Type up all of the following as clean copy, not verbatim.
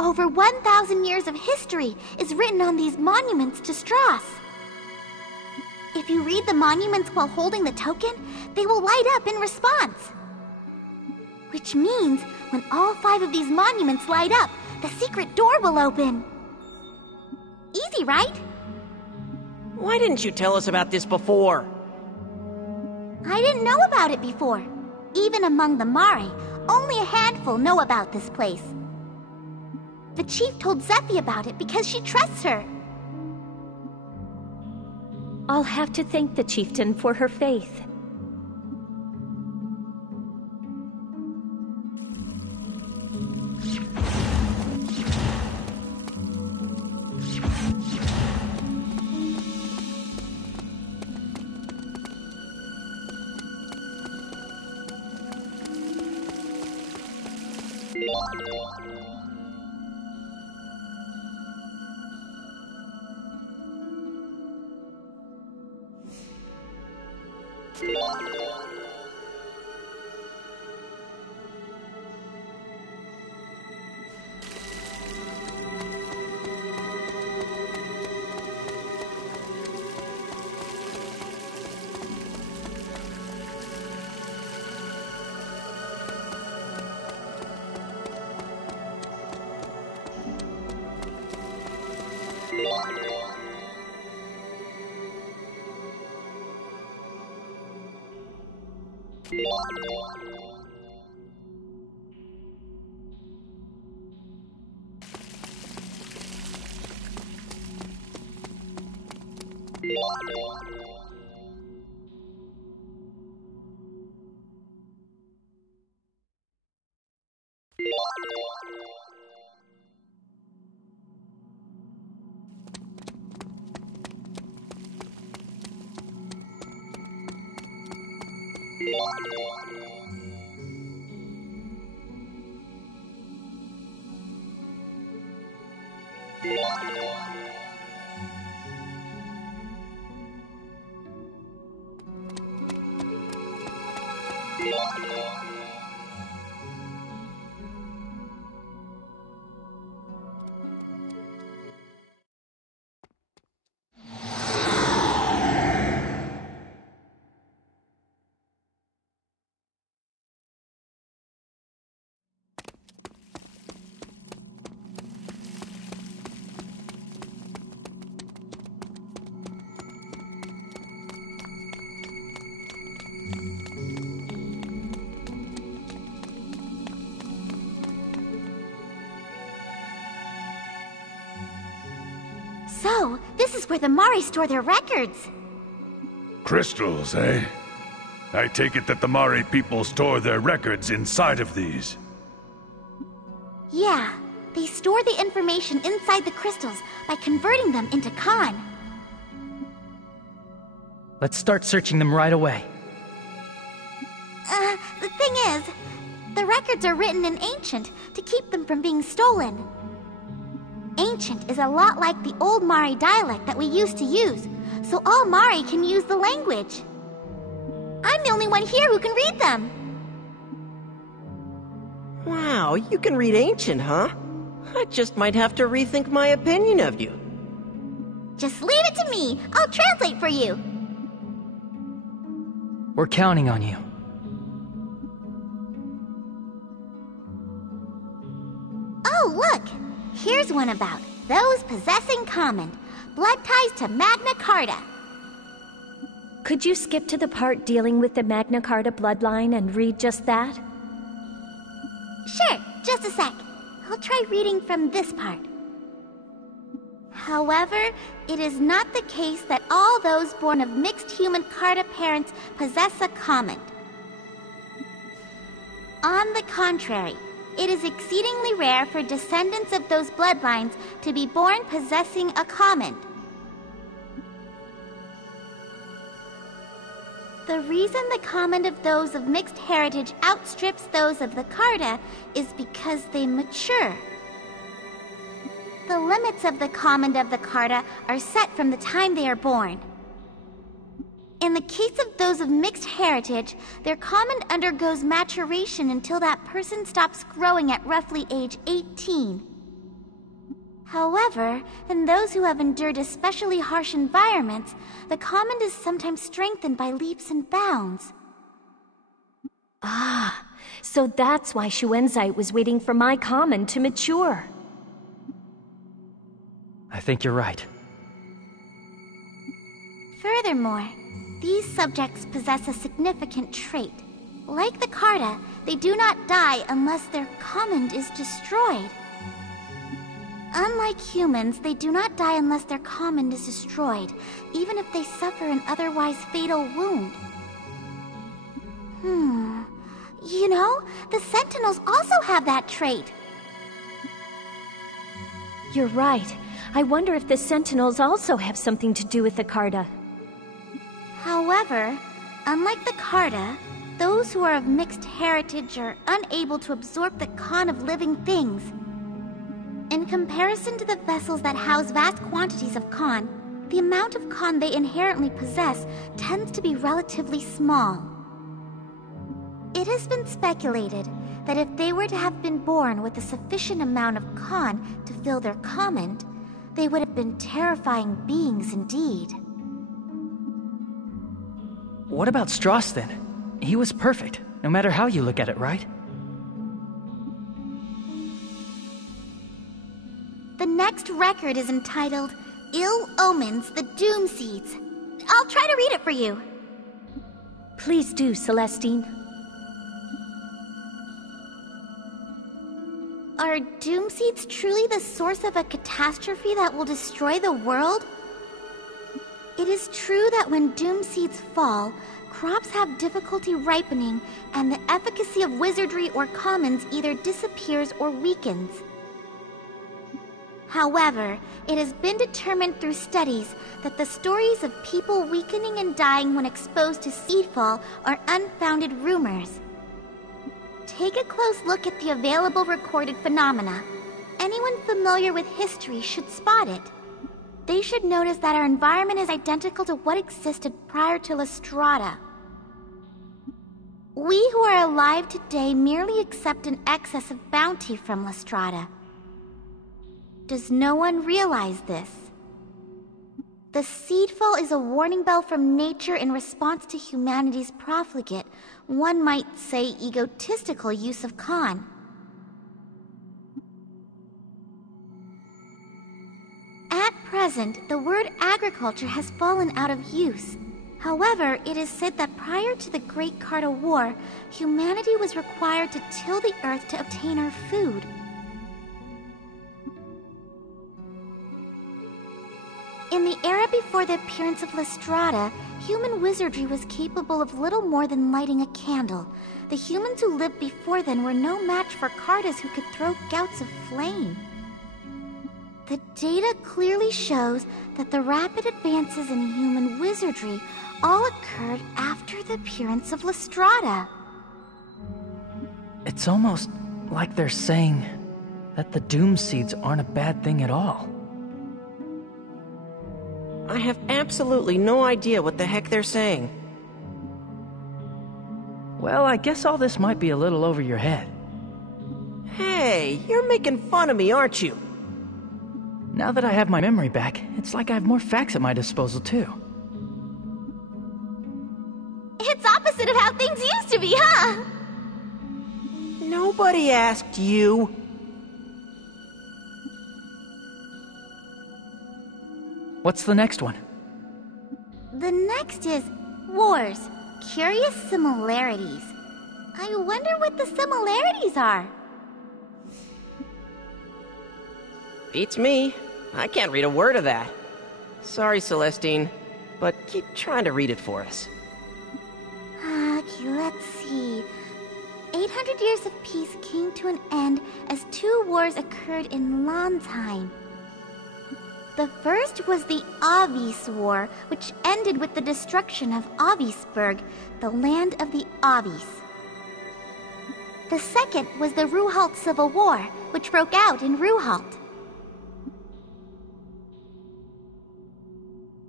Over 1,000 years of history is written on these monuments to Strauss. If you read the monuments while holding the token, they will light up in response. Which means when all 5 of these monuments light up, the secret door will open. Easy, right? Why didn't you tell us about this before? I didn't know about it before. Even among the Mare, only a handful know about this place. The chief told Zephy about it because she trusts her. I'll have to thank the chieftain for her faith. So, this is where the Mari store their records. Crystals, eh? I take it that the Mari people store their records inside of these. Yeah, they store the information inside the crystals by converting them into Khan. Let's start searching them right away. The thing is, the records are written in Ancient to keep them from being stolen. Ancient is a lot like the old Mari dialect that we used to use, so all Mari can use the language. I'm the only one here who can read them. Wow, you can read Ancient, huh? I just might have to rethink my opinion of you. Just leave it to me. I'll translate for you. We're counting on you. Oh, look! Here's one about those possessing common. Blood ties to Magna Carta. Could you skip to the part dealing with the Magna Carta bloodline and read just that? Sure, just a sec. I'll try reading from this part. However, it is not the case that all those born of mixed human Carta parents possess a common. On the contrary, it is exceedingly rare for descendants of those bloodlines to be born possessing a common. The reason the command of those of mixed heritage outstrips those of the Carta is because they mature. The limits of the command of the Carta are set from the time they are born. In the case of those of mixed heritage, their command undergoes maturation until that person stops growing at roughly age 18. However, in those who have endured especially harsh environments, the command is sometimes strengthened by leaps and bounds. Ah, so that's why Shuenzite was waiting for my common to mature. I think you're right. Furthermore, these subjects possess a significant trait. Like the Carta, they do not die unless their command is destroyed. Unlike humans, they do not die unless their command is destroyed, even if they suffer an otherwise fatal wound. You know, the Sentinels also have that trait. You're right. I wonder if the Sentinels also have something to do with the Carta. However, unlike the Carta, those who are of mixed heritage are unable to absorb the Khan of living things. In comparison to the vessels that house vast quantities of Khan, the amount of Khan they inherently possess tends to be relatively small. It has been speculated that if they were to have been born with a sufficient amount of Khan to fill their command, they would have been terrifying beings indeed. What about Strauss then? He was perfect, no matter how you look at it, right? The next record is entitled Ill Omens, the Doom Seeds. I'll try to read it for you. Please do, Celestine. Are Doom Seeds truly the source of a catastrophe that will destroy the world? It is true that when Doom Seeds fall, crops have difficulty ripening, and the efficacy of wizardry or commons either disappears or weakens. However, it has been determined through studies that the stories of people weakening and dying when exposed to seedfall are unfounded rumors. Take a close look at the available recorded phenomena. Anyone familiar with history should spot it. They should notice that our environment is identical to what existed prior to Lestrada. We who are alive today merely accept an excess of bounty from Lestrada. Does no one realize this? The seedfall is a warning bell from nature in response to humanity's profligate, one might say egotistical use of Khan. At present, the word agriculture has fallen out of use. However, it is said that prior to the Great Carta War, humanity was required to till the earth to obtain our food. In the era before the appearance of Lestrada, human wizardry was capable of little more than lighting a candle. The humans who lived before then were no match for Cartas who could throw gouts of flame. The data clearly shows that the rapid advances in human wizardry all occurred after the appearance of Lestrada. It's almost like they're saying that the Doom Seeds aren't a bad thing at all. I have absolutely no idea what the heck they're saying. Well, I guess all this might be a little over your head. Hey, you're making fun of me, aren't you? Now that I have my memory back, it's like I have more facts at my disposal, too. It's opposite of how things used to be, huh? Nobody asked you. What's the next one? The next is Wars. Curious similarities. I wonder what the similarities are. Beats me. I can't read a word of that. Sorry, Celestine, but keep trying to read it for us. Okay, let's see. 800 years of peace came to an end as 2 wars occurred in Landheim. The first was the Avis War, which ended with the destruction of Avisburg, the land of the Avis. The second was the Ruhalt Civil War, which broke out in Ruhalt.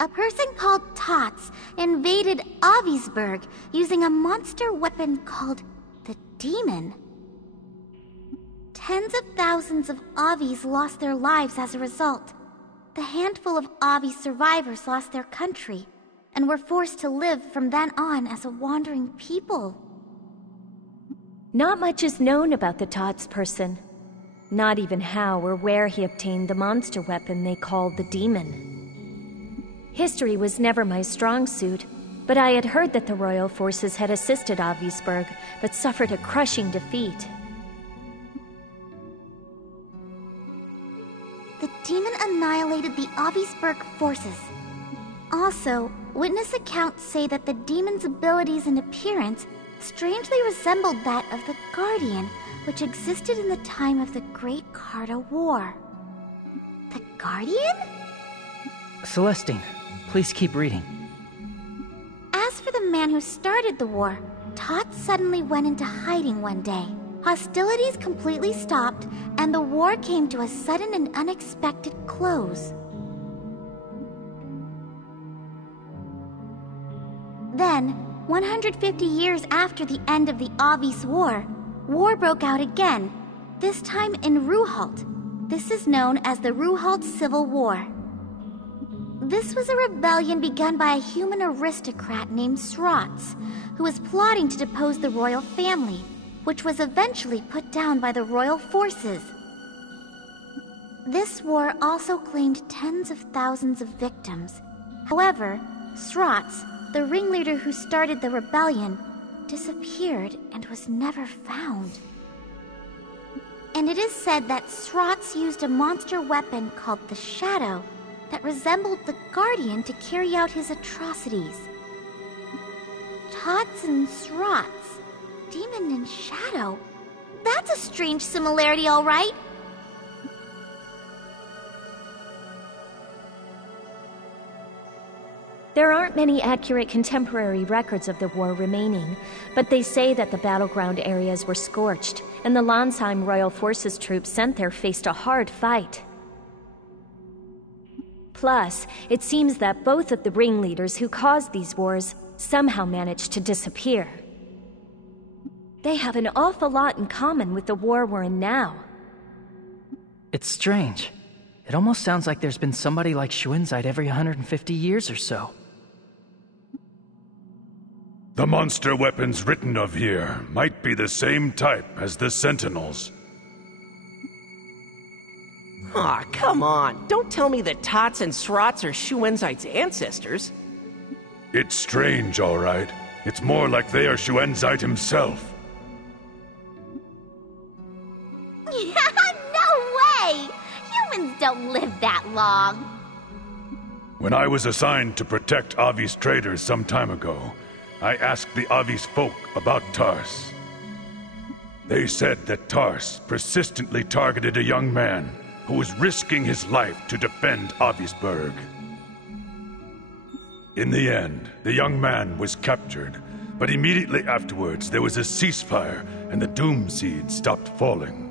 A person called Tots invaded Avisburg using a monster weapon called the Demon. Tens of thousands of Avis lost their lives as a result. The handful of Avi survivors lost their country and were forced to live from then on as a wandering people. Not much is known about the Tots person. Not even how or where he obtained the monster weapon they called the Demon. History was never my strong suit, but I had heard that the royal forces had assisted Avisburg, but suffered a crushing defeat. The demon annihilated the Avisburg forces. Also, witness accounts say that the demon's abilities and appearance strangely resembled that of the Guardian, which existed in the time of the Great Carta War. The Guardian? Celestine, please keep reading. As for the man who started the war, Tot suddenly went into hiding one day. Hostilities completely stopped, and the war came to a sudden and unexpected close. Then, 150 years after the end of the Avis War, war broke out again, this time in Ruhalt. This is known as the Ruhalt Civil War. This was a rebellion begun by a human aristocrat named Srots, who was plotting to depose the royal family, which was eventually put down by the royal forces. This war also claimed tens of thousands of victims. However, Srots, the ringleader who started the rebellion, disappeared and was never found. And it is said that Srots used a monster weapon called the Shadow that resembled the Guardian to carry out his atrocities. Tots and Srots, Demon and Shadow. That's a strange similarity, all right. There aren't many accurate contemporary records of the war remaining, but they say that the battleground areas were scorched, and the Landheim Royal Forces troops sent there faced a hard fight. Plus, it seems that both of the ringleaders who caused these wars somehow managed to disappear. They have an awful lot in common with the war we're in now. It's strange. It almost sounds like there's been somebody like Shuenzite every 150 years or so. The monster weapons written of here might be the same type as the Sentinels. Aw, come on. Don't tell me that Tots and Srots are Shuenzite's ancestors. It's strange, all right. It's more like they are Shuenzite himself. No way! Humans don't live that long. When I was assigned to protect Avi's traders some time ago, I asked the Avi's folk about Tars. They said that Tars persistently targeted a young man who was risking his life to defend Avisburg. In the end, the young man was captured, but immediately afterwards there was a ceasefire and the Doom Seed stopped falling.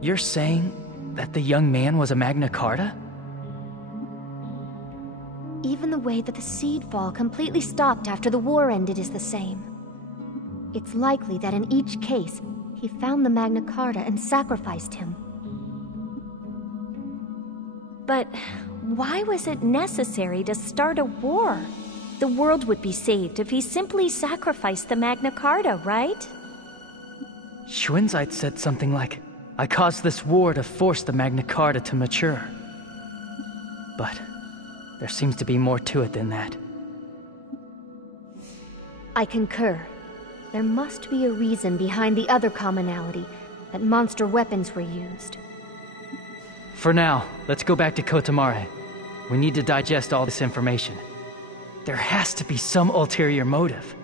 You're saying that the young man was a Magna Carta? Even the way that the seed fall completely stopped after the war ended is the same. It's likely that in each case, he found the Magna Carta and sacrificed him. But why was it necessary to start a war? The world would be saved if he simply sacrificed the Magna Carta, right? Schwinzite said something like, I caused this war to force the Magna Carta to mature. But there seems to be more to it than that. I concur. There must be a reason behind the other commonality, that monster weapons were used. For now, let's go back to Kotamare. We need to digest all this information. There has to be some ulterior motive.